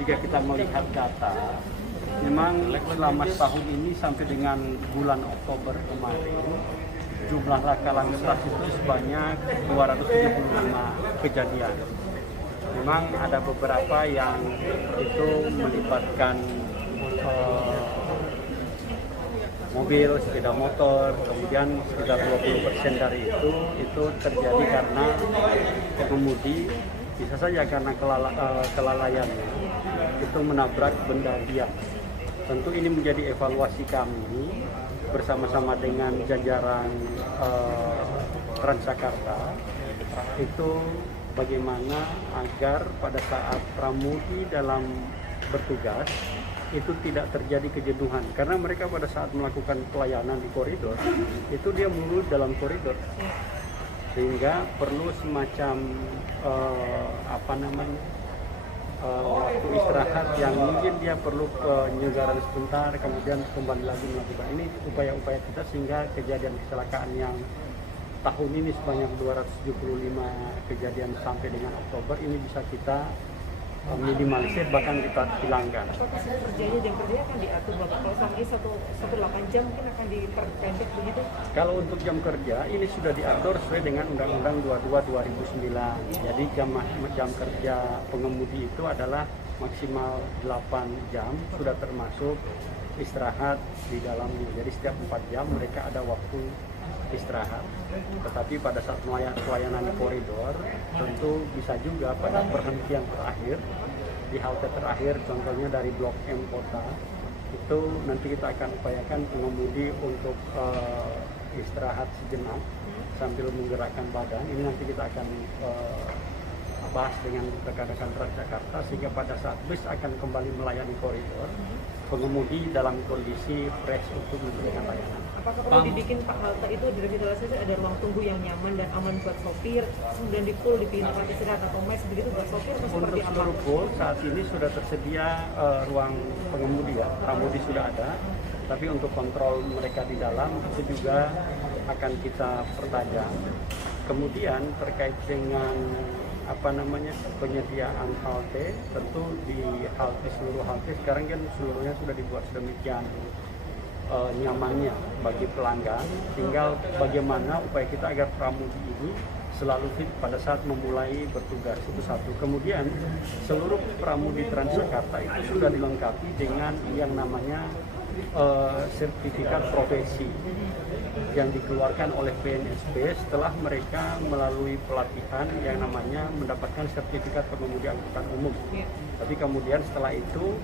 jika kita melihat data, memang selama tahun ini sampai dengan bulan Oktober kemarin, jumlah laka lantas lintas itu sebanyak 275 kejadian. Memang ada beberapa yang itu melibatkan mobil, sepeda motor, kemudian sekitar 20% dari itu terjadi karena pengemudi bisa saja karena kelalaiannya itu menabrak benda liar. Tentu ini menjadi evaluasi kami bersama-sama dengan jajaran Transjakarta itu bagaimana agar pada saat pramudi dalam bertugas itu tidak terjadi kejenuhan, karena mereka pada saat melakukan pelayanan di koridor itu dia melulu dalam koridor, sehingga perlu semacam waktu istirahat yang mungkin dia perlu penyegaran sebentar, kemudian kembali lagi melakukan. Ini upaya-upaya kita sehingga kejadian kecelakaan yang tahun ini sebanyak 275 kejadian sampai dengan Oktober ini bisa kita minimalisir, bahkan kita hilangkan. Apakah kerjanya jam kerjanya akan diatur Bapak? Kalau saat ini 1-8 jam mungkin akan diperpendek begitu? Kalau untuk jam kerja ini sudah diatur sesuai dengan Undang-Undang 22/2009. Jadi jam kerja pengemudi itu adalah maksimal 8 jam, sudah termasuk istirahat di dalamnya. Jadi setiap 4 jam mereka ada waktu istirahat. Tetapi pada saat pelayanan di koridor tentu bisa juga pada perhentian terakhir, di halte terakhir contohnya dari Blok M Kota, itu nanti kita akan upayakan pengemudi untuk istirahat sejenak sambil menggerakkan badan. Ini nanti kita akan bahas dengan rekan-rekan Transjakarta sehingga pada saat bus akan kembali melayani koridor, pengemudi dalam kondisi fresh untuk memberikan layanan. Apakah perlu dibikin Pak halte itu direvitalisasi, ada ruang tunggu yang nyaman dan aman buat sopir, kemudian di pool dipilih tempat istirahat atau mes begitu buat sopir atau seperti untuk apa? seluruh pool saat ini sudah tersedia ruang pengemudi ya, pramudi sudah ada, tapi untuk kontrol mereka di dalam itu juga akan kita pertajam. Kemudian terkait dengan penyediaan halte, tentu di seluruh halte sekarang kan seluruhnya sudah dibuat sedemikian nyamannya bagi pelanggan. Tinggal bagaimana upaya kita agar pramudi ini selalu fit pada saat memulai bertugas, itu satu. Kemudian seluruh pramudi Transjakarta itu sudah dilengkapi dengan yang namanya sertifikat profesi yang dikeluarkan oleh BNSP setelah mereka melalui pelatihan yang namanya mendapatkan sertifikat pengemudi angkutan umum. Tapi kemudian setelah itu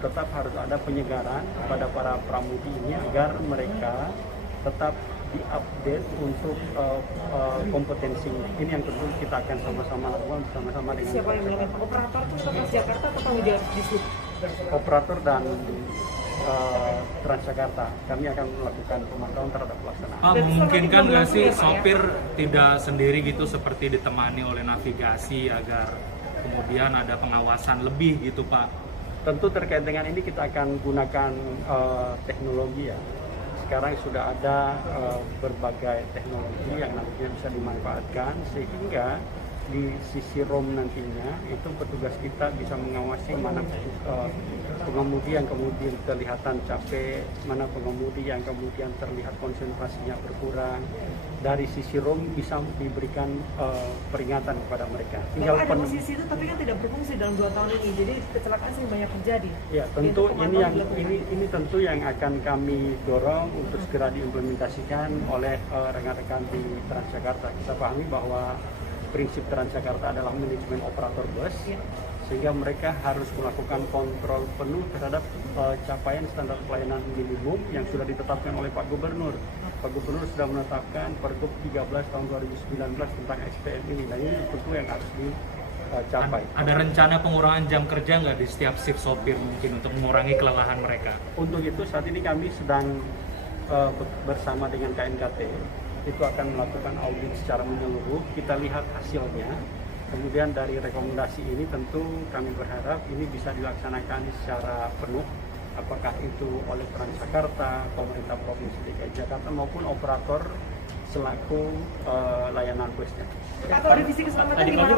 tetap harus ada penyegaran kepada para pramudi ini agar mereka tetap diupdate untuk kompetensi. Ini yang tentu kita akan sama-sama lakukan bersama-sama dengan siapa yang melakukan? Operator itu Transjakarta atau tanggung jawab di sub? Operator dan Transjakarta, kami akan melakukan pemantauan terhadap pelaksanaan. Memungkinkan nggak sih sopir tidak sendiri gitu, seperti ditemani oleh navigasi agar kemudian ada pengawasan lebih gitu Pak? Tentu terkait dengan ini kita akan gunakan teknologi ya. Sekarang sudah ada berbagai teknologi yang nantinya bisa dimanfaatkan sehingga di sisi ROM nantinya itu petugas kita bisa mengawasi mana pengemudi yang kemudian kelihatan capek, mana pengemudi yang kemudian terlihat konsentrasinya berkurang. Dari sisi ROM bisa diberikan peringatan kepada mereka. Tinggal ada posisi itu tapi kan tidak berfungsi dalam 2 tahun ini, jadi kecelakaan sering banyak terjadi. Ya tentu ini tentu yang akan kami dorong untuk segera diimplementasikan oleh rekan-rekan di Transjakarta. Kita pahami bahwa prinsip Transjakarta adalah manajemen operator bus, sehingga mereka harus melakukan kontrol penuh terhadap capaian standar pelayanan minimum yang sudah ditetapkan oleh Pak Gubernur. Pak Gubernur sudah menetapkan Pergub 13 tahun 2019 tentang SPM ini, dan ini tentu yang harus dicapai. Ada rencana pengurangan jam kerja nggak di setiap shift sopir mungkin untuk mengurangi kelelahan mereka? Untuk itu saat ini kami sedang bersama dengan KNKT itu akan melakukan audit secara menyeluruh, kita lihat hasilnya. Kemudian dari rekomendasi ini tentu kami berharap ini bisa dilaksanakan secara penuh, apakah itu oleh Transjakarta, pemerintah Provinsi DKI Jakarta maupun operator selaku layanan busnya. Kalau revisi keselamatan gimana?